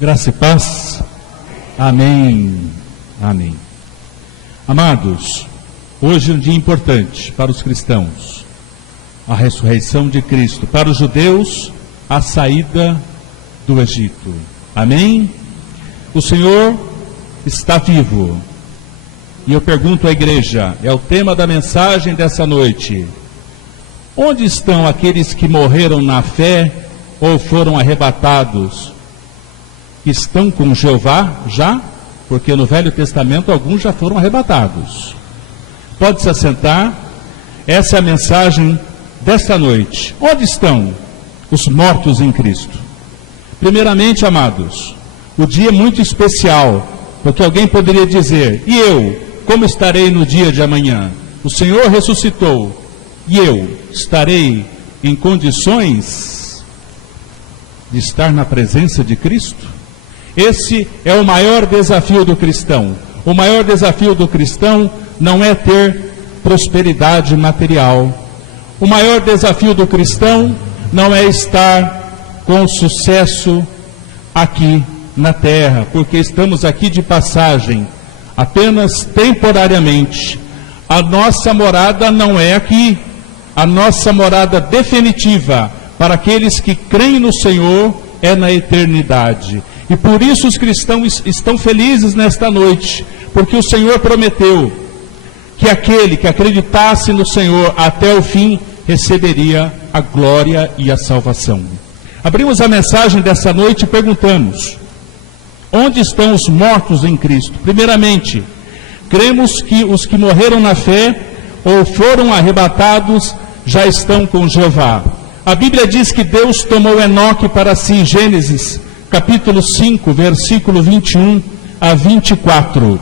Graça e paz. Amém. Amém. Amados, hoje é um dia importante para os cristãos. A ressurreição de Cristo. Para os judeus, a saída do Egito. Amém? O Senhor está vivo. E eu pergunto à igreja, é o tema da mensagem dessa noite: onde estão aqueles que morreram na fé ou foram arrebatados? Estão com Jeová já? Porque no Velho Testamento alguns já foram arrebatados. Pode se assentar. Essa é a mensagem desta noite. Onde estão os mortos em Cristo? Primeiramente, amados, o dia é muito especial, porque alguém poderia dizer: e eu, como estarei no dia de amanhã? O Senhor ressuscitou, e eu estarei em condições de estar na presença de Cristo? Esse é o maior desafio do cristão. O maior desafio do cristão não é ter prosperidade material. O maior desafio do cristão não é estar com sucesso aqui na terra, porque estamos aqui de passagem, apenas temporariamente. A nossa morada não é aqui. A nossa morada definitiva para aqueles que creem no Senhor é na eternidade. E por isso os cristãos estão felizes nesta noite, porque o Senhor prometeu que aquele que acreditasse no Senhor até o fim receberia a glória e a salvação. Abrimos a mensagem dessa noite e perguntamos: onde estão os mortos em Cristo? Primeiramente, cremos que os que morreram na fé ou foram arrebatados já estão com Jeová. A Bíblia diz que Deus tomou Enoque para si em Gênesis capítulo 5, versículo 21 a 24.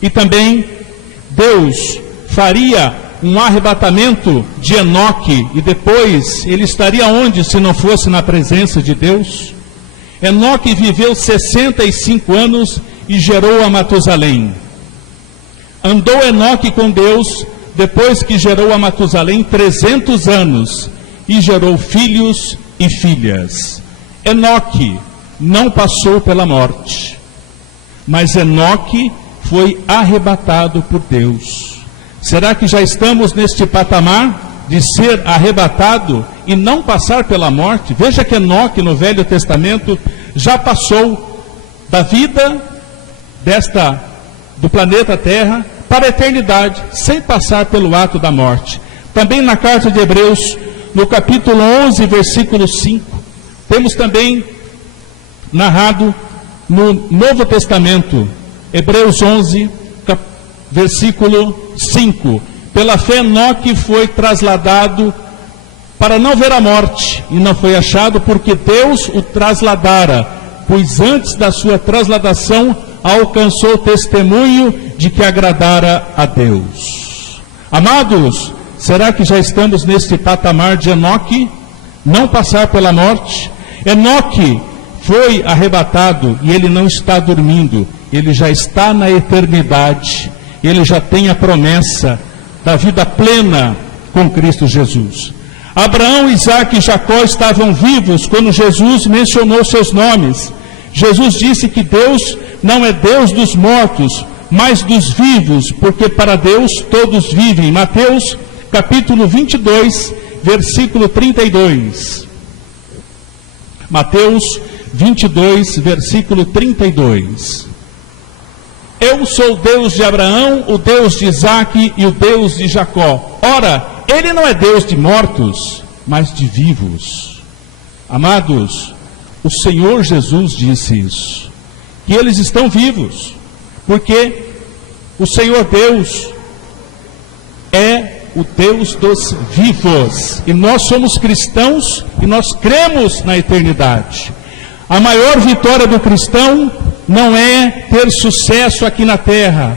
E também Deus faria um arrebatamento de Enoque, e depois ele estaria onde se não fosse na presença de Deus? Enoque viveu 65 anos e gerou a Matusalém. Andou Enoque com Deus, depois que gerou a Matusalém, 300 anos, e gerou filhos e filhas. Enoque não passou pela morte, mas Enoque foi arrebatado por Deus. Será que já estamos neste patamar de ser arrebatado e não passar pela morte? Veja que Enoque no Velho Testamento já passou da vida do planeta Terra para a eternidade, sem passar pelo ato da morte. Também na carta de Hebreus, no capítulo 11, versículo 5, temos também narrado no Novo Testamento, Hebreus 11, versículo 5. Pela fé Enoque foi trasladado para não ver a morte, e não foi achado porque Deus o trasladara, pois antes da sua trasladação alcançou o testemunho de que agradara a Deus. Amados, será que já estamos neste patamar de Enoque? Não passar pela morte? Enoque foi arrebatado e ele não está dormindo, ele já está na eternidade, ele já tem a promessa da vida plena com Cristo Jesus. Abraão, Isaque e Jacó estavam vivos quando Jesus mencionou seus nomes. Jesus disse que Deus não é Deus dos mortos, mas dos vivos, porque para Deus todos vivem. Mateus capítulo 22, versículo 32. Mateus 22, versículo 32. Eu sou o Deus de Abraão, o Deus de Isaque e o Deus de Jacó. Ora, ele não é Deus de mortos, mas de vivos. Amados, o Senhor Jesus disse isso, que eles estão vivos, porque o Senhor Deus é o Deus dos vivos, e nós somos cristãos e nós cremos na eternidade. A maior vitória do cristão não é ter sucesso aqui na terra.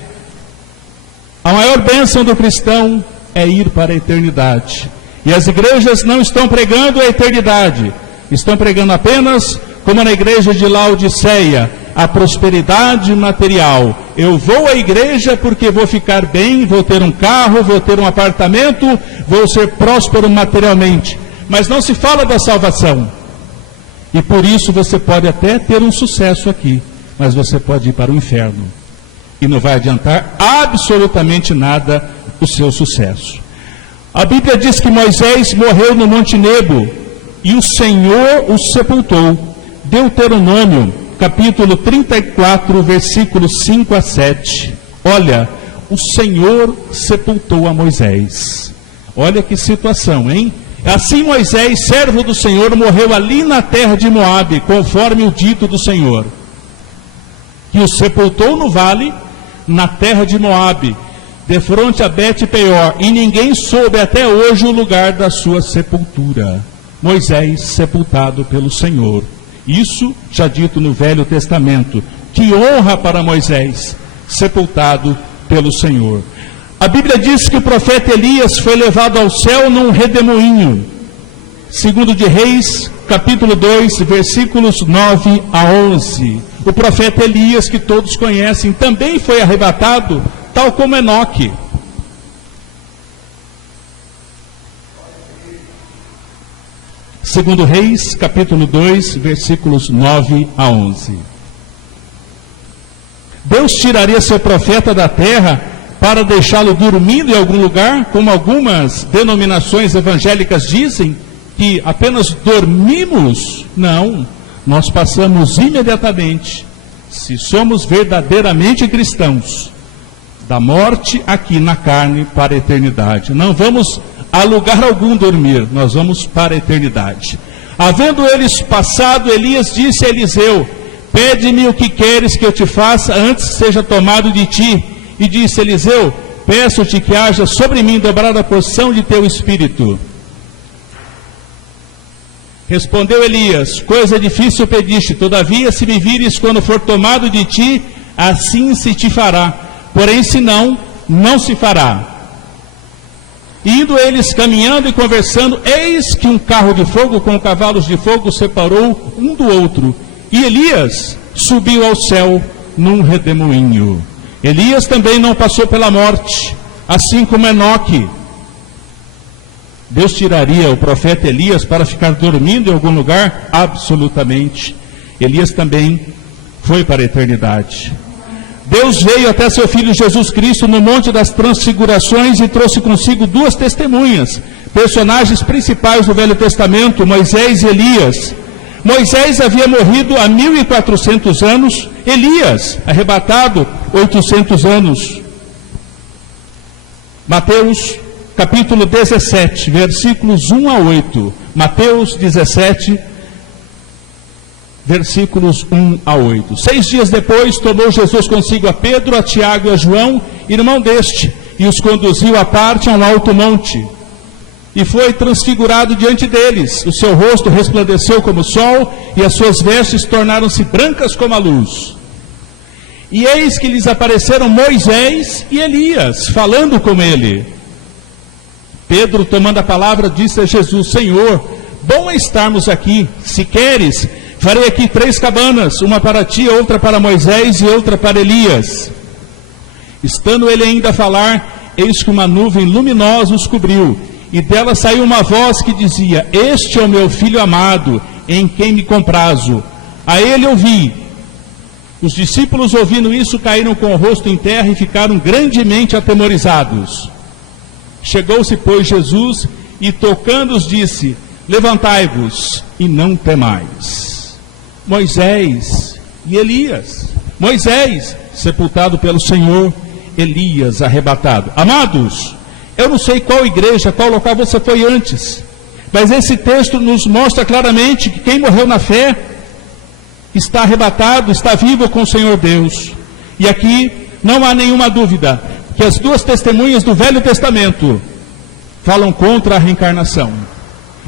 A maior bênção do cristão é ir para a eternidade. E as igrejas não estão pregando a eternidade, estão pregando apenas, como na igreja de Laodiceia, a prosperidade material. Eu vou à igreja porque vou ficar bem, vou ter um carro, vou ter um apartamento, vou ser próspero materialmente. Mas não se fala da salvação. E por isso você pode até ter um sucesso aqui, mas você pode ir para o inferno. E não vai adiantar absolutamente nada o seu sucesso. A Bíblia diz que Moisés morreu no Monte Nebo e o Senhor o sepultou. Deuteronômio, capítulo 34, versículos 5 a 7. Olha, o Senhor sepultou a Moisés. Olha que situação, hein? Assim Moisés, servo do Senhor, morreu ali na terra de Moabe, conforme o dito do Senhor, que o sepultou no vale, na terra de Moabe, defronte a Bet-peor, e ninguém soube até hoje o lugar da sua sepultura. Moisés sepultado pelo Senhor. Isso já dito no Velho Testamento. Que honra para Moisés, sepultado pelo Senhor. A Bíblia diz que o profeta Elias foi levado ao céu num redemoinho. Segundo de Reis, capítulo 2, versículos 9 a 11. O profeta Elias, que todos conhecem, também foi arrebatado, tal como Enoque. Segundo Reis, capítulo 2, versículos 9 a 11. Deus tiraria seu profeta da terra para deixá-lo dormindo em algum lugar, como algumas denominações evangélicas dizem, que apenas dormimos? Não, nós passamos imediatamente, se somos verdadeiramente cristãos, da morte aqui na carne para a eternidade. Não vamos a lugar algum dormir, nós vamos para a eternidade. Havendo eles passado, Elias disse a Eliseu: pede-me o que queres que eu te faça antes que seja tomado de ti. E disse Eliseu: peço-te que haja sobre mim dobrada porção de teu espírito. Respondeu Elias: coisa difícil pediste, todavia se me vires quando for tomado de ti, assim se te fará. Porém, se não, não se fará. Indo eles caminhando e conversando, eis que um carro de fogo com cavalos de fogo separou um do outro. E Elias subiu ao céu num redemoinho. Elias também não passou pela morte, assim como Enoque. Deus tiraria o profeta Elias para ficar dormindo em algum lugar? Absolutamente. Elias também foi para a eternidade. Deus veio até seu Filho Jesus Cristo no Monte das Transfigurações e trouxe consigo duas testemunhas, personagens principais do Velho Testamento, Moisés e Elias. Moisés havia morrido há 1400 anos, Elias, arrebatado, 800 anos. Mateus, capítulo 17, versículos 1 a 8. Mateus 17, versículos 1 a 8. 6 dias depois, tomou Jesus consigo a Pedro, a Tiago e a João, irmão deste, e os conduziu à parte a um alto monte. E foi transfigurado diante deles. O seu rosto resplandeceu como o sol, e as suas vestes tornaram-se brancas como a luz. E eis que lhes apareceram Moisés e Elias, falando com ele. Pedro, tomando a palavra, disse a Jesus: Senhor, bom é estarmos aqui. Se queres, farei aqui 3 cabanas, uma para ti, outra para Moisés e outra para Elias. Estando ele ainda a falar, eis que uma nuvem luminosa os cobriu, e dela saiu uma voz que dizia: este é o meu filho amado, em quem me comprazo. A ele ouvi. Os discípulos, ouvindo isso, caíram com o rosto em terra e ficaram grandemente atemorizados. Chegou-se, pois, Jesus, e tocando-os disse: levantai-vos e não temais. Moisés e Elias. Moisés, sepultado pelo Senhor, Elias, arrebatado. Amados, eu não sei qual igreja, qual local você foi antes, mas esse texto nos mostra claramente que quem morreu na fé está arrebatado, está vivo com o Senhor Deus. E aqui não há nenhuma dúvida que as duas testemunhas do Velho Testamento falam contra a reencarnação.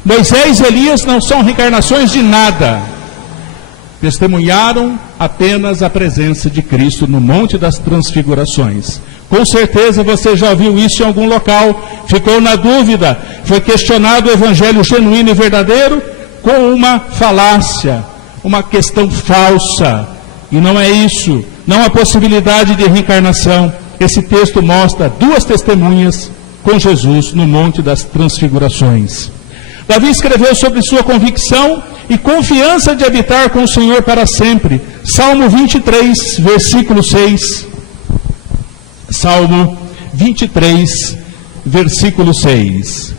Moisés e Elias não são reencarnações de nada. Testemunharam apenas a presença de Cristo no Monte das Transfigurações. Com certeza você já ouviu isso em algum local, ficou na dúvida, foi questionado o evangelho genuíno e verdadeiro com uma falácia, uma questão falsa. E não é isso, não há possibilidade de reencarnação. Esse texto mostra duas testemunhas com Jesus no Monte das Transfigurações. Davi escreveu sobre sua convicção e confiança de habitar com o Senhor para sempre. Salmo 23, versículo 6. Salmo 23, versículo 6.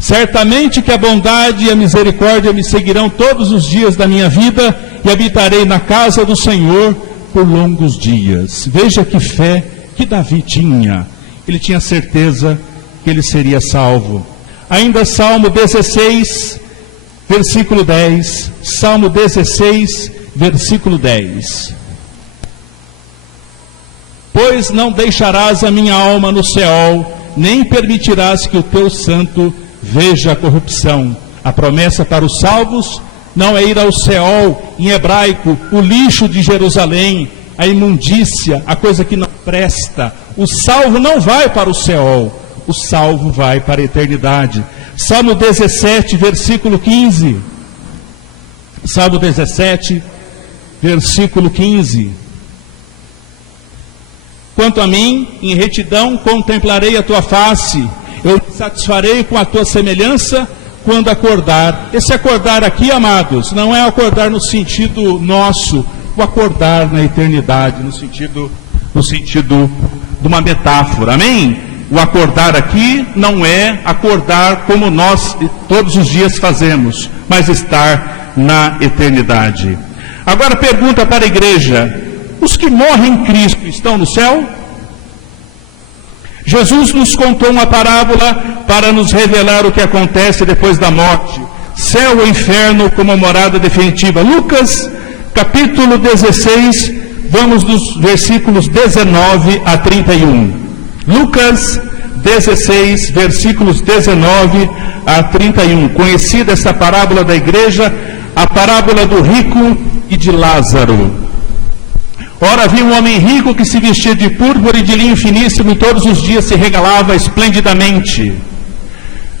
Certamente que a bondade e a misericórdia me seguirão todos os dias da minha vida e habitarei na casa do Senhor por longos dias. Veja que fé que Davi tinha. Ele tinha certeza que ele seria salvo. Ainda Salmo 16, versículo 10. Salmo 16, versículo 10. Pois não deixarás a minha alma no Seol, nem permitirás que o teu santo veja a corrupção. A promessa para os salvos não é ir ao Seol, em hebraico, o lixo de Jerusalém, a imundícia, a coisa que não presta. O salvo não vai para o Seol, o salvo vai para a eternidade. Salmo 17, versículo 15. Salmo 17, versículo 15. Quanto a mim, em retidão contemplarei a tua face, eu me satisfarei com a tua semelhança quando acordar. Esse acordar aqui, amados, não é acordar no sentido nosso, o acordar na eternidade, no sentido de uma metáfora, amém? O acordar aqui não é acordar como nós todos os dias fazemos, mas estar na eternidade. Agora pergunta para a igreja: os que morrem em Cristo estão no céu? Jesus nos contou uma parábola para nos revelar o que acontece depois da morte. Céu ou inferno como morada definitiva. Lucas, capítulo 16, vamos dos versículos 19 a 31. Lucas 16, versículos 19 a 31. Conhecida essa parábola da igreja, a parábola do rico e de Lázaro. Ora, havia um homem rico que se vestia de púrpura e de linho finíssimo e todos os dias se regalava esplendidamente.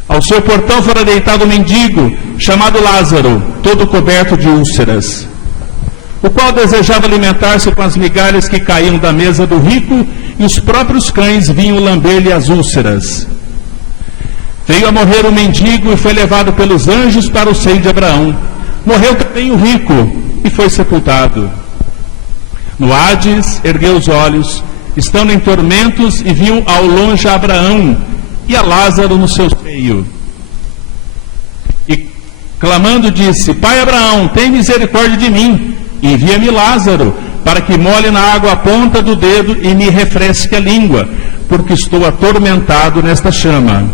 Ao seu portão fora deitado um mendigo, chamado Lázaro, todo coberto de úlceras, o qual desejava alimentar-se com as migalhas que caíam da mesa do rico, e os próprios cães vinham lamber-lhe as úlceras. Veio a morrer o mendigo e foi levado pelos anjos para o seio de Abraão. Morreu também o rico e foi sepultado. No Hades, ergueu os olhos, estando em tormentos, e viu ao longe a Abraão e a Lázaro no seu seio. E, clamando, disse: Pai Abraão, tem misericórdia de mim, envia-me Lázaro, para que molhe na água a ponta do dedo e me refresque a língua, porque estou atormentado nesta chama.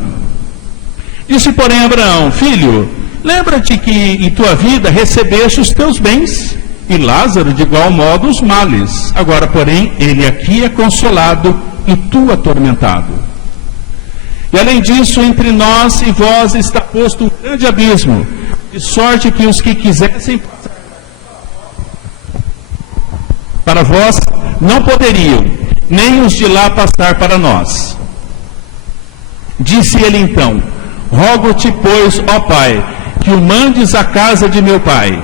Disse, porém, Abraão: Filho, lembra-te que em tua vida recebeste os teus bens, e Lázaro de igual modo os males. Agora, porém, ele aqui é consolado e tu atormentado. E além disso, entre nós e vós está posto um grande abismo, de sorte que os que quisessem passar para vós não poderiam, nem os de lá passar para nós. Disse ele então: Rogo-te, pois, ó Pai, que o mandes à casa de meu pai,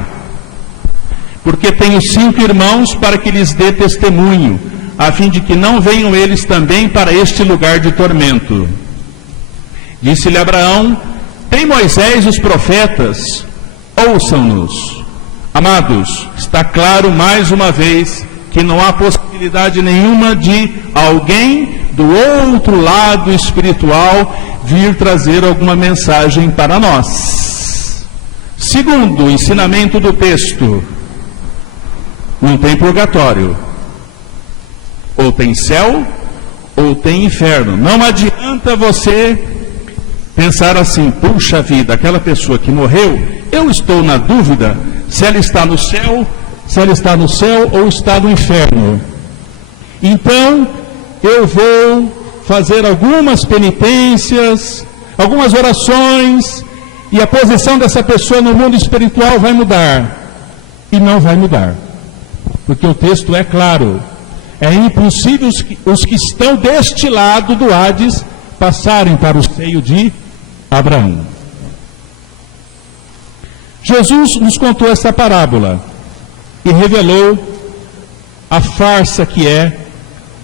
porque tenho 5 irmãos, para que lhes dê testemunho, a fim de que não venham eles também para este lugar de tormento. Disse-lhe Abraão: Tem Moisés e os profetas, ouçam-nos. Amados, está claro mais uma vez que não há possibilidade nenhuma de alguém do outro lado espiritual vir trazer alguma mensagem para nós. Segundo o ensinamento do texto, não tem purgatório. Ou tem céu, ou tem inferno. Não adianta você pensar assim: puxa vida, aquela pessoa que morreu, eu estou na dúvida se ela está no céu, ou está no inferno. Então, eu vou fazer algumas penitências, algumas orações, e a posição dessa pessoa no mundo espiritual vai mudar. E não vai mudar. Porque o texto é claro: é impossível os que estão deste lado do Hades passarem para o seio de Abraão. Jesus nos contou essa parábola e revelou a farsa que é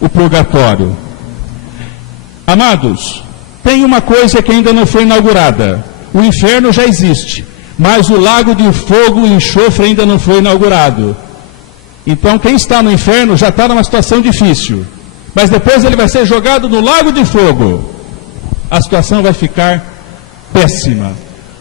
o purgatório. Amados, tem uma coisa que ainda não foi inaugurada: O inferno já existe, mas o lago de fogo e enxofre ainda não foi inaugurado. Então quem está no inferno já está numa situação difícil. Mas depois ele vai ser jogado no lago de fogo. A situação vai ficar péssima.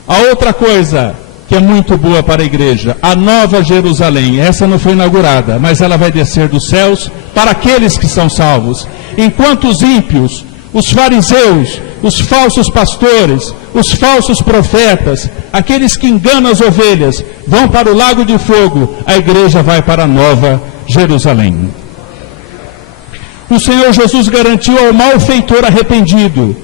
A outra coisa que é muito boa para a igreja, a Nova Jerusalém, essa não foi inaugurada, mas ela vai descer dos céus para aqueles que são salvos. Enquanto os ímpios, os fariseus, os falsos pastores, os falsos profetas, aqueles que enganam as ovelhas, vão para o lago de fogo, a igreja vai para a Nova Jerusalém. O Senhor Jesus garantiu ao malfeitor arrependido: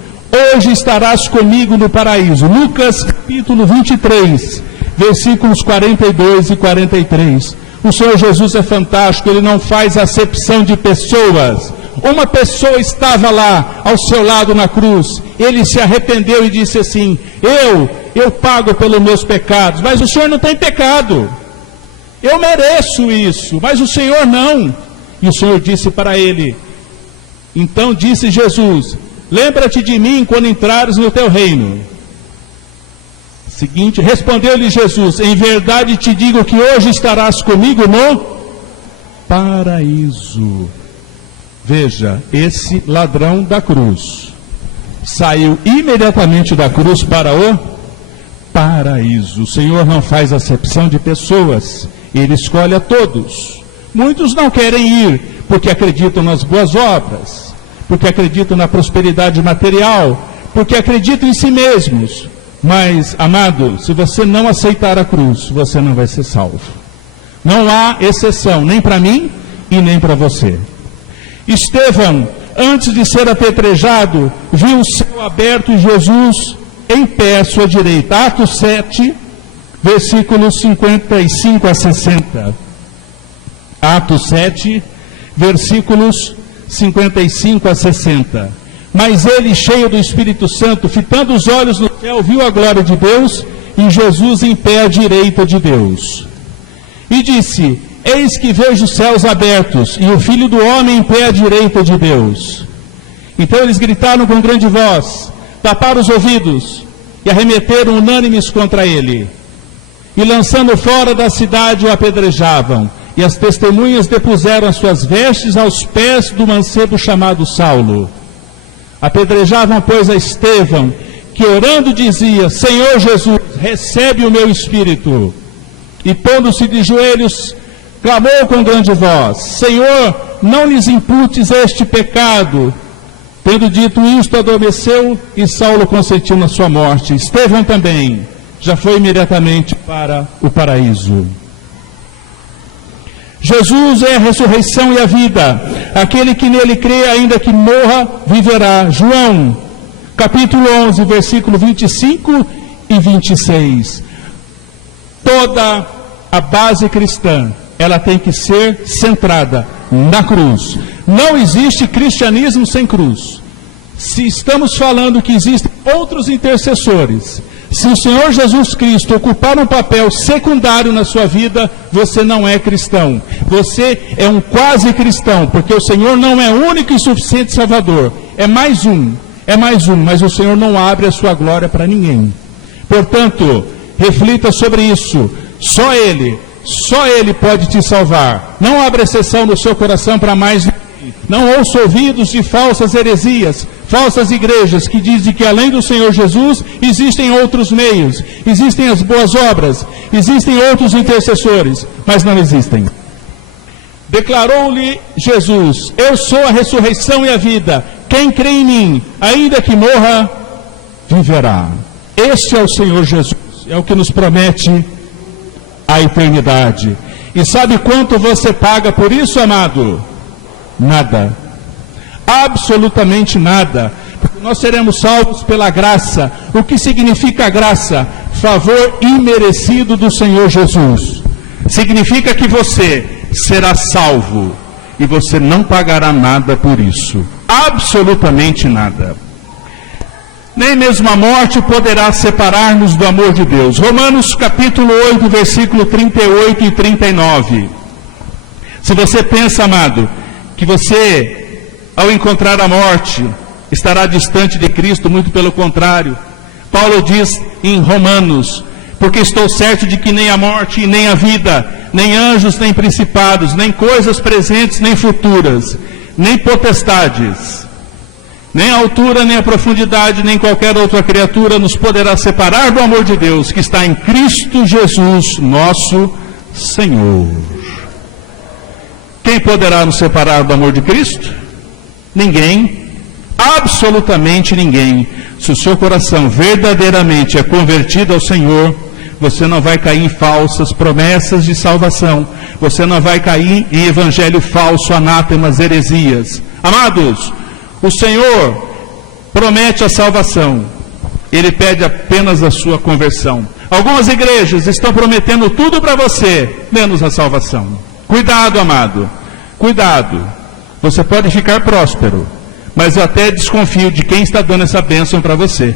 hoje estarás comigo no paraíso. Lucas capítulo 23, versículos 42 e 43. O Senhor Jesus é fantástico, Ele não faz acepção de pessoas. Uma pessoa estava lá ao seu lado na cruz, ele se arrependeu e disse assim: eu pago pelos meus pecados, mas o Senhor não tem pecado. Eu mereço isso, mas o Senhor não. E o Senhor disse para ele, então disse Jesus: lembra-te de mim quando entrares no teu reino. Seguinte, respondeu-lhe Jesus: em verdade te digo que hoje estarás comigo no paraíso. Veja, esse ladrão da cruz saiu imediatamente da cruz para o paraíso. O Senhor não faz acepção de pessoas, Ele escolhe a todos. Muitos não querem ir porque acreditam nas boas obras, porque acreditam na prosperidade material, porque acreditam em si mesmos. Mas, amado, se você não aceitar a cruz, você não vai ser salvo. Não há exceção, nem para mim e nem para você. Estevão, antes de ser apedrejado, viu o céu aberto e Jesus em pé à sua direita. Atos 7, versículos 55 a 60. Atos 7, versículos 55 a 60. Mas ele, cheio do Espírito Santo, fitando os olhos no céu, viu a glória de Deus e Jesus em pé à direita de Deus. E disse: eis que vejo os céus abertos e o Filho do Homem em pé à direita de Deus. Então eles gritaram com grande voz, taparam os ouvidos e arremeteram unânimes contra ele. E lançando fora da cidade o apedrejavam. E as testemunhas depuseram as suas vestes aos pés do mancebo chamado Saulo. Apedrejavam, pois, a Estevão, que orando dizia: Senhor Jesus, recebe o meu espírito. E pondo-se de joelhos, clamou com grande voz: Senhor, não lhes imputes este pecado. Tendo dito isto, adormeceu e Saulo consentiu na sua morte. Estevão também já foi imediatamente para o paraíso. Jesus é a ressurreição e a vida. Aquele que nele crê, ainda que morra, viverá. João, capítulo 11, versículo 25 e 26. Toda a base cristã, ela tem que ser centrada na cruz. Não existe cristianismo sem cruz. Se estamos falando que existem outros intercessores, se o Senhor Jesus Cristo ocupar um papel secundário na sua vida, você não é cristão. Você é um quase cristão, porque o Senhor não é único e suficiente Salvador. É mais um, mas o Senhor não abre a sua glória para ninguém. Portanto, reflita sobre isso. Só Ele pode te salvar. Não abra exceção no seu coração para mais ninguém. Não ouça ouvidos de falsas heresias, falsas igrejas que dizem que além do Senhor Jesus existem outros meios, existem as boas obras, existem outros intercessores, mas não existem. Declarou-lhe Jesus: eu sou a ressurreição e a vida. Quem crê em mim, ainda que morra, viverá. Este é o Senhor Jesus, é o que nos promete a eternidade. E sabe quanto você paga por isso, amado? Nada. Absolutamente nada. Porque nós seremos salvos pela graça. O que significa graça? Favor imerecido do Senhor Jesus. Significa que você será salvo e você não pagará nada por isso. Absolutamente nada. Nem mesmo a morte poderá separar-nos do amor de Deus. Romanos capítulo 8, versículo 38 e 39. Se você pensa, amado, que você, ao encontrar a morte, estará distante de Cristo, muito pelo contrário. Paulo diz em Romanos, porque estou certo de que nem a morte, nem a vida, nem anjos, nem principados, nem coisas presentes, nem futuras, nem potestades, nem a altura, nem a profundidade, nem qualquer outra criatura nos poderá separar do amor de Deus, que está em Cristo Jesus, nosso Senhor. Quem poderá nos separar do amor de Cristo? Ninguém, absolutamente ninguém. Se o seu coração verdadeiramente é convertido ao Senhor, você não vai cair em falsas promessas de salvação, você não vai cair em evangelho falso, anátemas, heresias. Amados, o Senhor promete a salvação, Ele pede apenas a sua conversão. Algumas igrejas estão prometendo tudo para você, menos a salvação. Cuidado, amado, cuidado. Você pode ficar próspero, mas eu até desconfio de quem está dando essa bênção para você,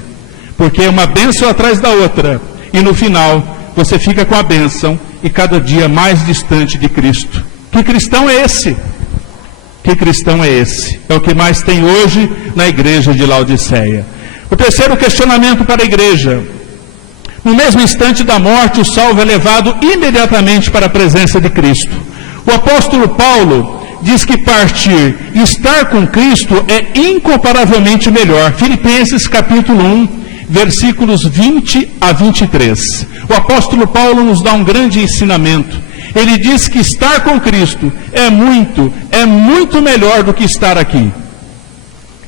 porque é uma bênção atrás da outra, e no final você fica com a bênção e cada dia mais distante de Cristo. Que cristão é esse? Que cristão é esse? É o que mais tem hoje na igreja de Laodiceia. O terceiro questionamento para a igreja: no mesmo instante da morte, o salvo é levado imediatamente para a presença de Cristo. O apóstolo Paulo diz que partir e estar com Cristo é incomparavelmente melhor. Filipenses capítulo 1, versículos 20 a 23. O apóstolo Paulo nos dá um grande ensinamento. Ele diz que estar com Cristo é muito melhor do que estar aqui.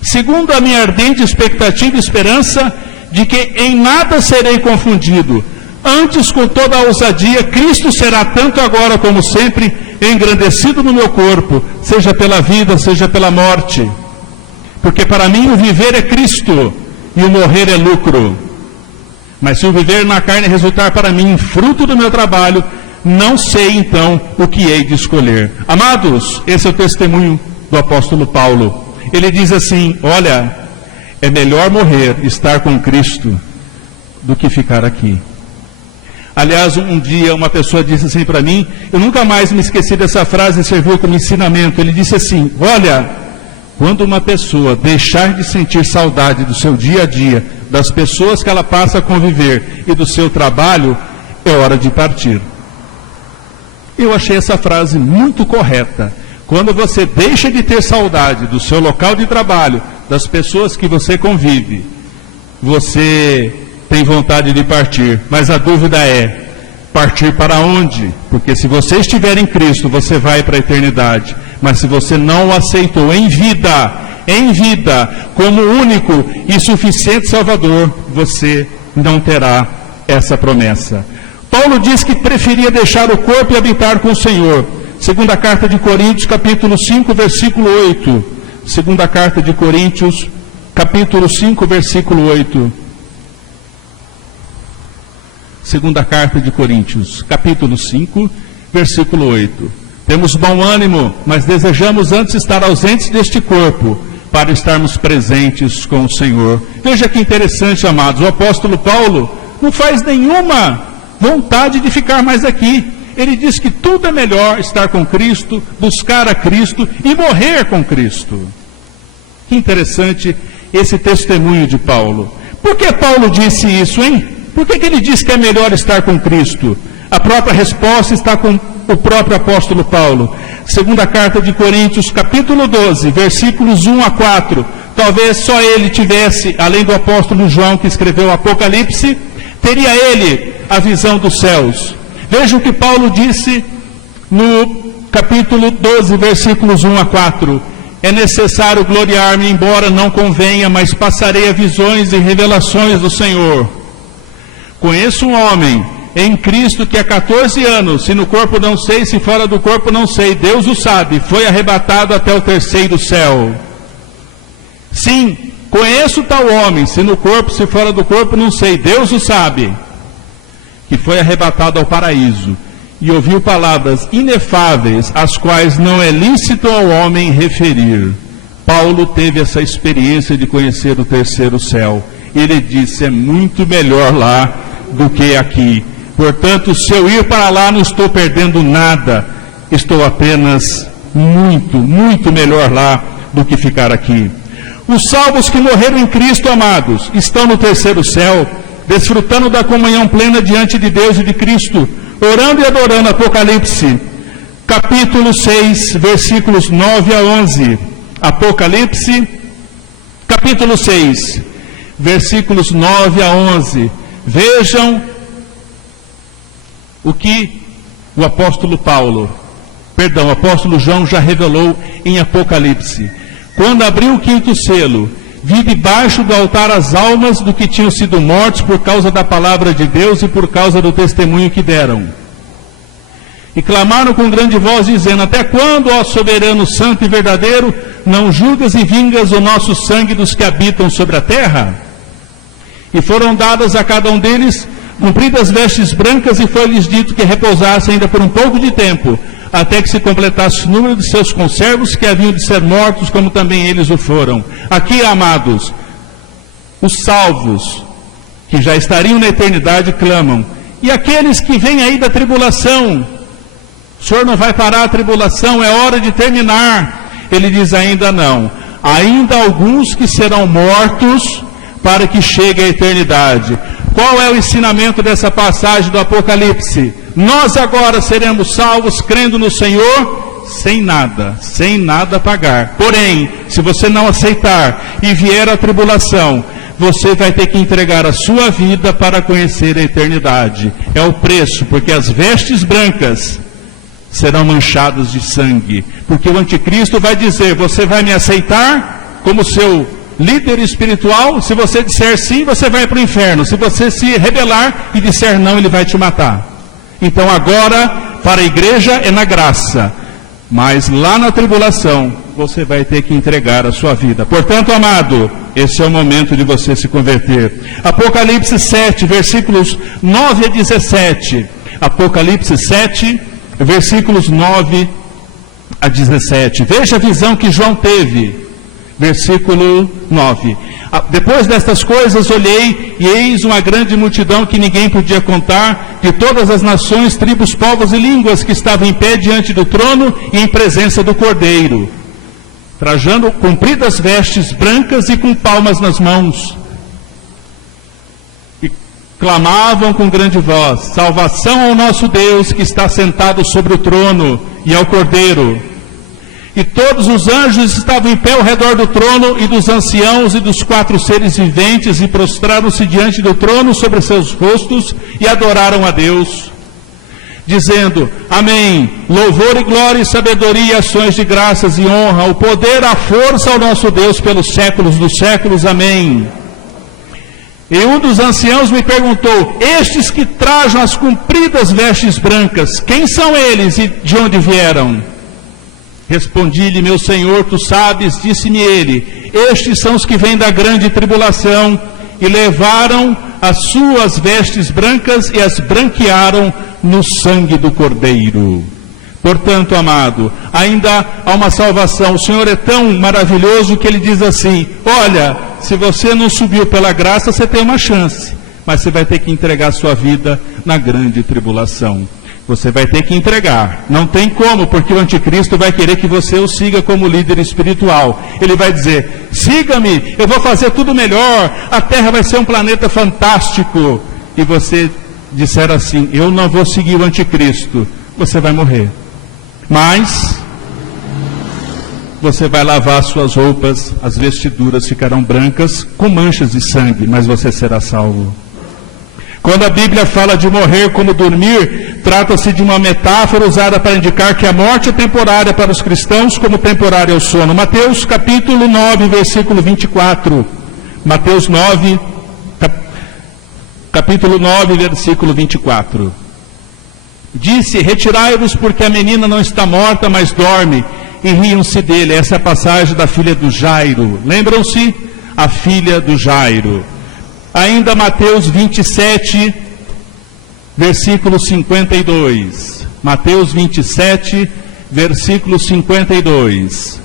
Segundo a minha ardente expectativa e esperança de que em nada serei confundido, antes com toda a ousadia, Cristo será tanto agora como sempre engrandecido no meu corpo, seja pela vida, seja pela morte. Porque para mim o viver é Cristo e o morrer é lucro. Mas se o viver na carne resultar para mim fruto do meu trabalho, não sei então o que hei de escolher. Amados, esse é o testemunho do apóstolo Paulo. Ele diz assim: olha, é melhor morrer, estar com Cristo, do que ficar aqui. Aliás, um dia uma pessoa disse assim para mim, eu nunca mais me esqueci dessa frase, serviu como ensinamento. Ele disse assim: olha, quando uma pessoa deixar de sentir saudade do seu dia a dia, das pessoas que ela passa a conviver e do seu trabalho, é hora de partir. Eu achei essa frase muito correta. Quando você deixa de ter saudade do seu local de trabalho, das pessoas que você convive, você tem vontade de partir. Mas a dúvida é, partir para onde? Porque se você estiver em Cristo, você vai para a eternidade. Mas se você não o aceitou em vida, como único e suficiente Salvador, você não terá essa promessa. Paulo diz que preferia deixar o corpo e habitar com o Senhor. Segunda carta de Coríntios, capítulo 5, versículo 8. Segunda carta de Coríntios, capítulo 5, versículo 8. Segunda carta de Coríntios, capítulo 5, versículo 8. Temos bom ânimo, mas desejamos antes estar ausentes deste corpo, para estarmos presentes com o Senhor. Veja que interessante, amados, o apóstolo Paulo não faz nenhuma vontade de ficar mais aqui. Ele diz que tudo é melhor estar com Cristo, buscar a Cristo e morrer com Cristo. Que interessante esse testemunho de Paulo. Por que Paulo disse isso, hein? Por que ele diz que é melhor estar com Cristo? A própria resposta está com o próprio apóstolo Paulo. Segunda carta de Coríntios, capítulo 12, versículos 1 a 4. Talvez só ele tivesse, além do apóstolo João que escreveu o Apocalipse, teria ele a visão dos céus. Veja o que Paulo disse no capítulo 12, versículos 1 a 4. É necessário gloriar-me, embora não convenha, mas passarei a visões e revelações do Senhor. Conheço um homem em Cristo que há 14 anos, se no corpo não sei, se fora do corpo não sei, Deus o sabe, foi arrebatado até o terceiro céu. Sim, conheço tal homem, se no corpo, se fora do corpo não sei, Deus o sabe, que foi arrebatado ao paraíso, e ouviu palavras inefáveis, as quais não é lícito ao homem referir. Paulo teve essa experiência de conhecer o terceiro céu. Ele disse, é muito melhor lá do que aqui. Portanto, se eu ir para lá, não estou perdendo nada. Estou apenas muito melhor lá do que ficar aqui. Os salvos que morreram em Cristo, amados, estão no terceiro céu, desfrutando da comunhão plena diante de Deus e de Cristo, orando e adorando. Apocalipse, capítulo 6, versículos 9 a 11. Apocalipse, capítulo 6, versículos 9 a 11. Vejam o que o apóstolo João já revelou em Apocalipse. Quando abriu o quinto selo, vi debaixo do altar as almas do que tinham sido mortos por causa da palavra de Deus e por causa do testemunho que deram. E clamaram com grande voz, dizendo: até quando, ó soberano, santo e verdadeiro, não julgas e vingas o nosso sangue dos que habitam sobre a terra? E foram dadas a cada um deles compridas vestes brancas, e foi-lhes dito que repousassem ainda por um pouco de tempo, até que se completasse o número de seus conservos, que haviam de ser mortos, como também eles o foram. Aqui, amados, os salvos, que já estariam na eternidade, clamam. E aqueles que vêm aí da tribulação: o Senhor não vai parar a tribulação, é hora de terminar. Ele diz: ainda não. Ainda há alguns que serão mortos para que chegue a eternidade. Qual é o ensinamento dessa passagem do Apocalipse? Nós agora seremos salvos crendo no Senhor sem nada a pagar. Porém, se você não aceitar e vier a tribulação, você vai ter que entregar a sua vida para conhecer a eternidade. É o preço, porque as vestes brancas serão manchadas de sangue. Porque o anticristo vai dizer: você vai me aceitar como seu líder espiritual? Se você disser sim, você vai para o inferno. Se você se rebelar e disser não, ele vai te matar. Então agora, para a igreja é na graça, mas lá na tribulação, você vai ter que entregar a sua vida. Portanto, amado, esse é o momento de você se converter. Apocalipse 7, versículos 9 a 17. Apocalipse 7, versículos 9 a 17. Veja a visão que João teve. Versículo 9. Depois destas coisas olhei, e eis uma grande multidão que ninguém podia contar, de todas as nações, tribos, povos e línguas, que estavam em pé diante do trono e em presença do Cordeiro, trajando compridas vestes brancas e com palmas nas mãos. E clamavam com grande voz: salvação ao nosso Deus, que está sentado sobre o trono, e ao Cordeiro. E todos os anjos estavam em pé ao redor do trono, e dos anciãos e dos 4 seres viventes, e prostraram-se diante do trono sobre seus rostos, e adoraram a Deus, dizendo: amém, louvor e glória e sabedoria, e ações de graças e honra, o poder, a força ao nosso Deus pelos séculos dos séculos, amém. E um dos anciãos me perguntou: estes que trajam as compridas vestes brancas, quem são eles e de onde vieram? Respondi-lhe: meu Senhor, tu sabes. Disse-me ele: estes são os que vêm da grande tribulação, e levaram as suas vestes brancas e as branquearam no sangue do Cordeiro. Portanto, amado, ainda há uma salvação. O Senhor é tão maravilhoso que Ele diz assim: olha, se você não subiu pela graça, você tem uma chance, mas você vai ter que entregar sua vida na grande tribulação. Você vai ter que entregar, não tem como, porque o anticristo vai querer que você o siga como líder espiritual. Ele vai dizer: siga-me, eu vou fazer tudo melhor, a Terra vai ser um planeta fantástico. E você disser assim: eu não vou seguir o anticristo, você vai morrer. Mas você vai lavar suas roupas, as vestiduras ficarão brancas com manchas de sangue, mas você será salvo. Quando a Bíblia fala de morrer como dormir, trata-se de uma metáfora usada para indicar que a morte é temporária para os cristãos, como temporário é o sono. Mateus capítulo 9, versículo 24. Mateus 9, capítulo 9, versículo 24. Disse: retirai-vos, porque a menina não está morta, mas dorme. E riam-se dele. Essa é a passagem da filha do Jairo. Lembram-se? A filha do Jairo. Ainda Mateus 27, versículo 52. Mateus 27, versículo 52.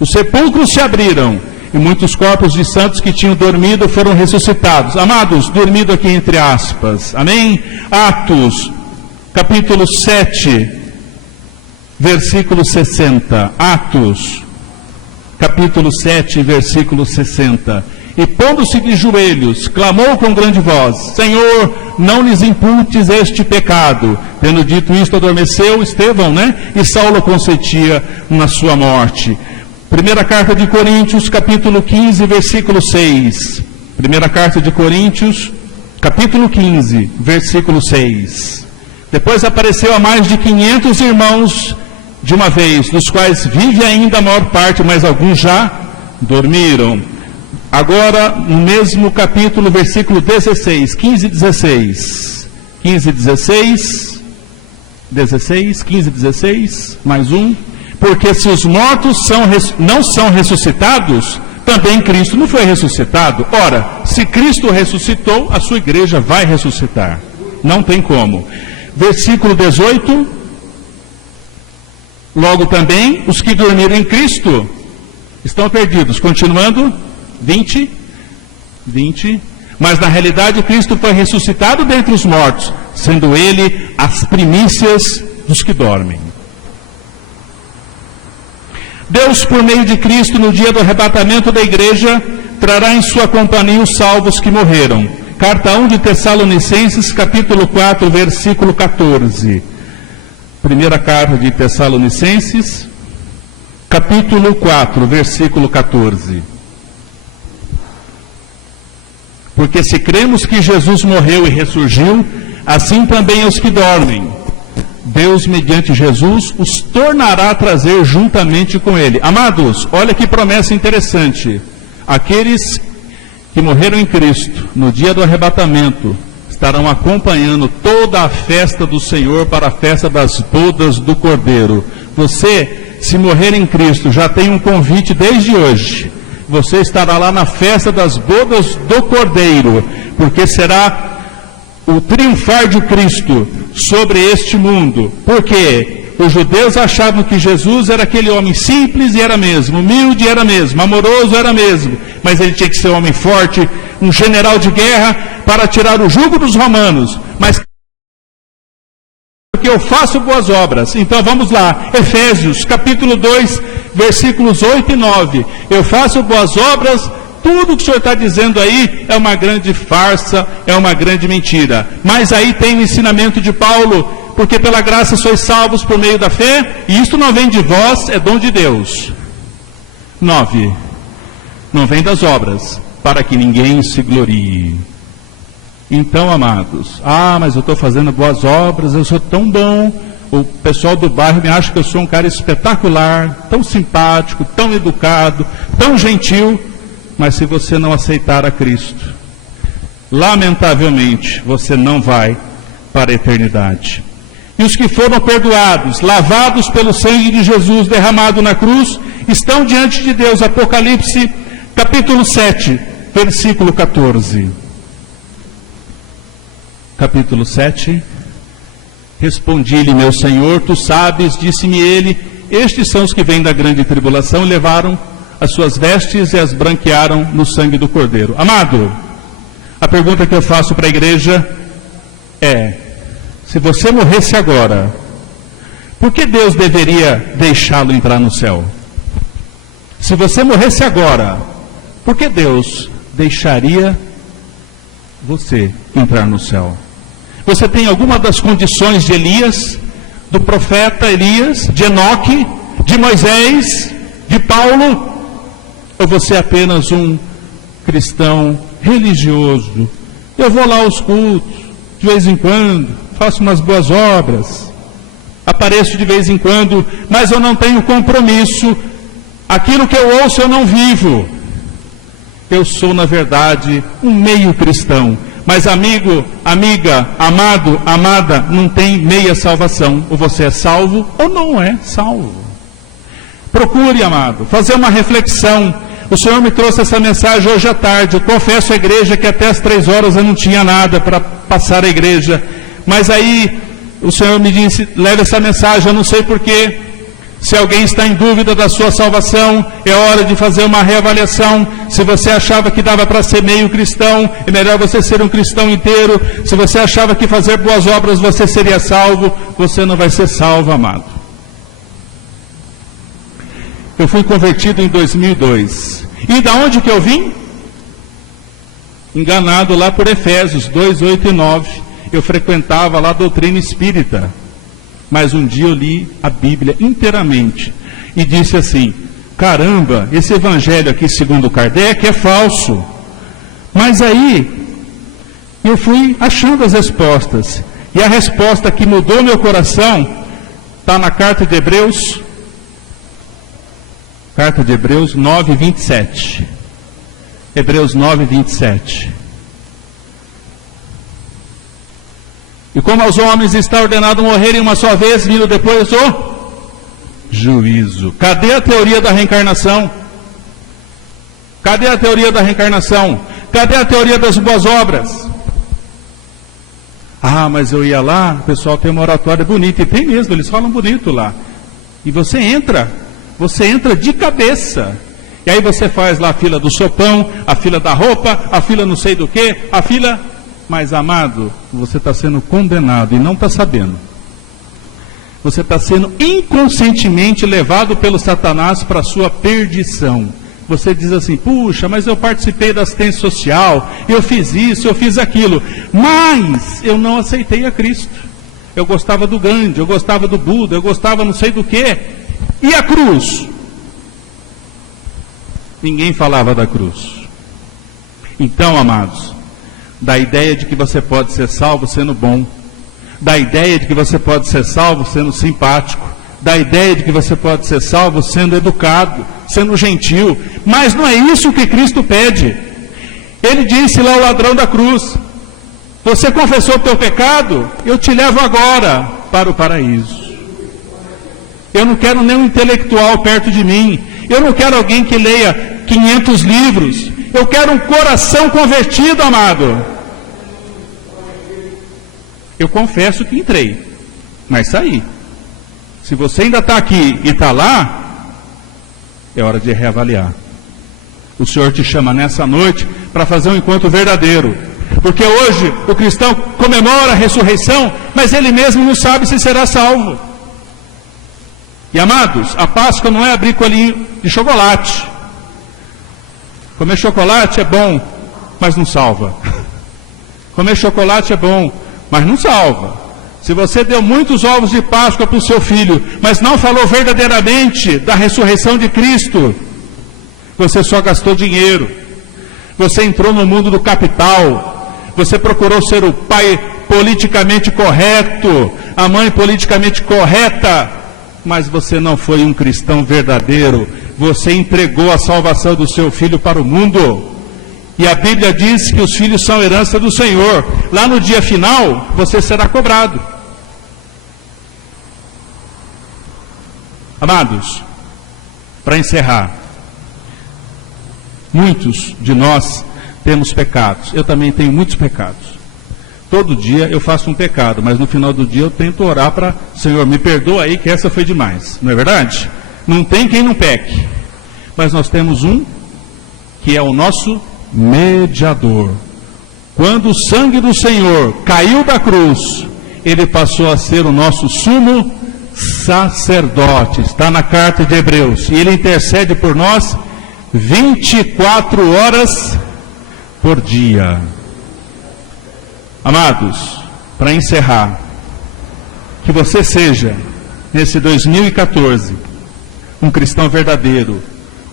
Os sepulcros se abriram, e muitos corpos de santos que tinham dormido foram ressuscitados. Amados, dormido aqui entre aspas. Amém? Atos, capítulo 7, versículo 60. Atos, capítulo 7, versículo 60. E pondo-se de joelhos, clamou com grande voz: Senhor, não lhes imputes este pecado. Tendo dito isto, adormeceu Estevão, E Saulo consentia na sua morte. Primeira carta de Coríntios, capítulo 15, versículo 6. Primeira carta de Coríntios, capítulo 15, versículo 6. Depois apareceu a mais de 500 irmãos de uma vez, dos quais vive ainda a maior parte, mas alguns já dormiram. Agora, no mesmo capítulo, versículo 16, 15 e 16. 15 e 16, 16, 15 e 16, mais um. Porque se os mortos não são ressuscitados, também Cristo não foi ressuscitado. Ora, se Cristo ressuscitou, a sua igreja vai ressuscitar. Não tem como. Versículo 18. Logo também, os que dormiram em Cristo estão perdidos. Continuando. 20. Mas na realidade Cristo foi ressuscitado dentre os mortos, sendo Ele as primícias dos que dormem. Deus, por meio de Cristo, no dia do arrebatamento da igreja, trará em sua companhia os salvos que morreram. Carta 1 de Tessalonicenses, capítulo 4, versículo 14. Primeira carta de Tessalonicenses, capítulo 4, versículo 14. Porque se cremos que Jesus morreu e ressurgiu, assim também os que dormem, Deus, mediante Jesus, os tornará a trazer juntamente com Ele. Amados, olha que promessa interessante. Aqueles que morreram em Cristo, no dia do arrebatamento, estarão acompanhando toda a festa do Senhor para a festa das bodas do Cordeiro. Você, se morrer em Cristo, já tem um convite desde hoje. Você estará lá na festa das bodas do Cordeiro, porque será o triunfar de Cristo sobre este mundo. Porque os judeus achavam que Jesus era aquele homem simples e era mesmo, humilde era mesmo, amoroso era mesmo, mas ele tinha que ser um homem forte, um general de guerra para tirar o jugo dos romanos. Mas porque eu faço boas obras. Então vamos lá, Efésios capítulo 2, versículos 8 e 9. Eu faço boas obras. Tudo que o senhor está dizendo aí é uma grande farsa, é uma grande mentira. Mas aí tem o ensinamento de Paulo, porque pela graça sois salvos por meio da fé, e isto não vem de vós, é dom de Deus. 9. Não vem das obras, para que ninguém se glorie. Então, amados, mas eu estou fazendo boas obras, eu sou tão bom, o pessoal do bairro me acha que eu sou um cara espetacular, tão simpático, tão educado, tão gentil. Mas se você não aceitar a Cristo, lamentavelmente, você não vai para a eternidade. E os que foram perdoados, lavados pelo sangue de Jesus derramado na cruz, estão diante de Deus. Apocalipse, capítulo 7, versículo 14. Capítulo 7. Respondi-lhe, meu Senhor, tu sabes, disse-me ele, estes são os que vêm da grande tribulação e levaram as suas vestes e as branquearam no sangue do Cordeiro. Amado, a pergunta que eu faço para a igreja é: se você morresse agora, por que Deus deveria deixá-lo entrar no céu? Se você morresse agora, por que Deus deixaria você entrar no céu? Você tem alguma das condições de Elias, do profeta Elias, de Enoque, de Moisés, de Paulo? Ou você é apenas um cristão religioso? Eu vou lá aos cultos, de vez em quando, faço umas boas obras, apareço de vez em quando, mas eu não tenho compromisso. Aquilo que eu ouço eu não vivo. Eu sou, na verdade, um meio cristão. Mas amigo, amiga, amado, amada, não tem meia salvação. Ou você é salvo ou não é salvo. Procure, amado, fazer uma reflexão. O Senhor me trouxe essa mensagem hoje à tarde. Eu confesso à igreja que até as 3 horas eu não tinha nada para passar à igreja. Mas aí o Senhor me disse, leve essa mensagem, eu não sei porquê. Se alguém está em dúvida da sua salvação, é hora de fazer uma reavaliação. Se você achava que dava para ser meio cristão, é melhor você ser um cristão inteiro. Se você achava que fazer boas obras você seria salvo, você não vai ser salvo, amado. Eu fui convertido em 2002. E da onde que eu vim? enganado lá por Efésios 2, 8 e 9. Eu frequentava lá a doutrina espírita. Mas um dia eu li a Bíblia inteiramente e disse assim: caramba, esse evangelho aqui segundo Kardec é falso. Mas aí eu fui achando as respostas. E a resposta que mudou meu coração está na carta de Hebreus. Carta de Hebreus 9, 27. Hebreus 9, 27. E como aos homens está ordenado morrerem uma só vez, vindo depois o juízo. Cadê a teoria da reencarnação? Cadê a teoria da reencarnação? Cadê a teoria das boas obras? Ah, mas eu ia lá, o pessoal tem uma oratória bonita, e tem mesmo, eles falam bonito lá. E você entra de cabeça. E aí você faz lá a fila do sopão, a fila da roupa, a fila não sei do que, a fila... Mas, amado, você está sendo condenado e não está sabendo. Você está sendo inconscientemente levado pelo Satanás para a sua perdição. Você diz assim: puxa, mas eu participei da assistência social, eu fiz isso, eu fiz aquilo, mas eu não aceitei a Cristo. Eu gostava do Gandhi, eu gostava do Buda, eu gostava não sei do que. E a cruz? Ninguém falava da cruz. Então, amados, da ideia de que você pode ser salvo sendo bom, da ideia de que você pode ser salvo sendo simpático, da ideia de que você pode ser salvo sendo educado, sendo gentil, mas não é isso que Cristo pede. Ele disse lá ao ladrão da cruz: você confessou o teu pecado? Eu te levo agora para o paraíso. Eu não quero nenhum intelectual perto de mim, eu não quero alguém que leia 500 livros, eu quero um coração convertido, amado. Eu confesso que entrei, mas saí. Se você ainda está aqui e está lá, é hora de reavaliar. O Senhor te chama nessa noite para fazer um encontro verdadeiro. Porque hoje o cristão comemora a ressurreição, mas ele mesmo não sabe se será salvo. E amados, a Páscoa não é abrir colinho de chocolate. Comer chocolate é bom, mas não salva. Comer chocolate é bom, mas não salva. Se você deu muitos ovos de Páscoa para o seu filho, mas não falou verdadeiramente da ressurreição de Cristo, você só gastou dinheiro. Você entrou no mundo do capital. Você procurou ser o pai politicamente correto, a mãe politicamente correta, mas você não foi um cristão verdadeiro. Você entregou a salvação do seu filho para o mundo. E a Bíblia diz que os filhos são herança do Senhor. Lá no dia final, você será cobrado. Amados, para encerrar, muitos de nós temos pecados. Eu também tenho muitos pecados. Todo dia eu faço um pecado, mas no final do dia eu tento orar para: Senhor, me perdoa aí que essa foi demais. Não é verdade? Não tem quem não peque. Mas nós temos um que é o nosso mediador. Quando o sangue do Senhor caiu da cruz, ele passou a ser o nosso sumo sacerdote. Está na carta de Hebreus. E ele intercede por nós 24 horas por dia. Amados, para encerrar, que você seja, nesse 2014, um cristão verdadeiro,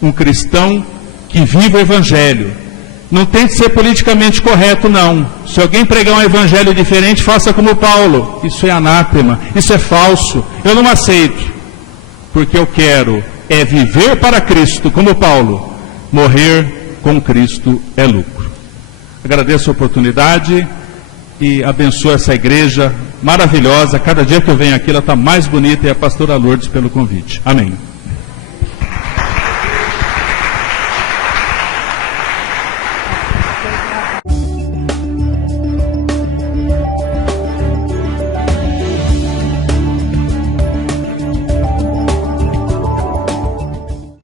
um cristão que viva o Evangelho. Não tente ser politicamente correto, não. Se alguém pregar um evangelho diferente, faça como Paulo. Isso é anátema, isso é falso. Eu não aceito. Porque eu quero é viver para Cristo, como Paulo. Morrer com Cristo é lucro. Agradeço a oportunidade e abençoo essa igreja maravilhosa. Cada dia que eu venho aqui, ela está mais bonita, e a pastora Lourdes pelo convite. Amém.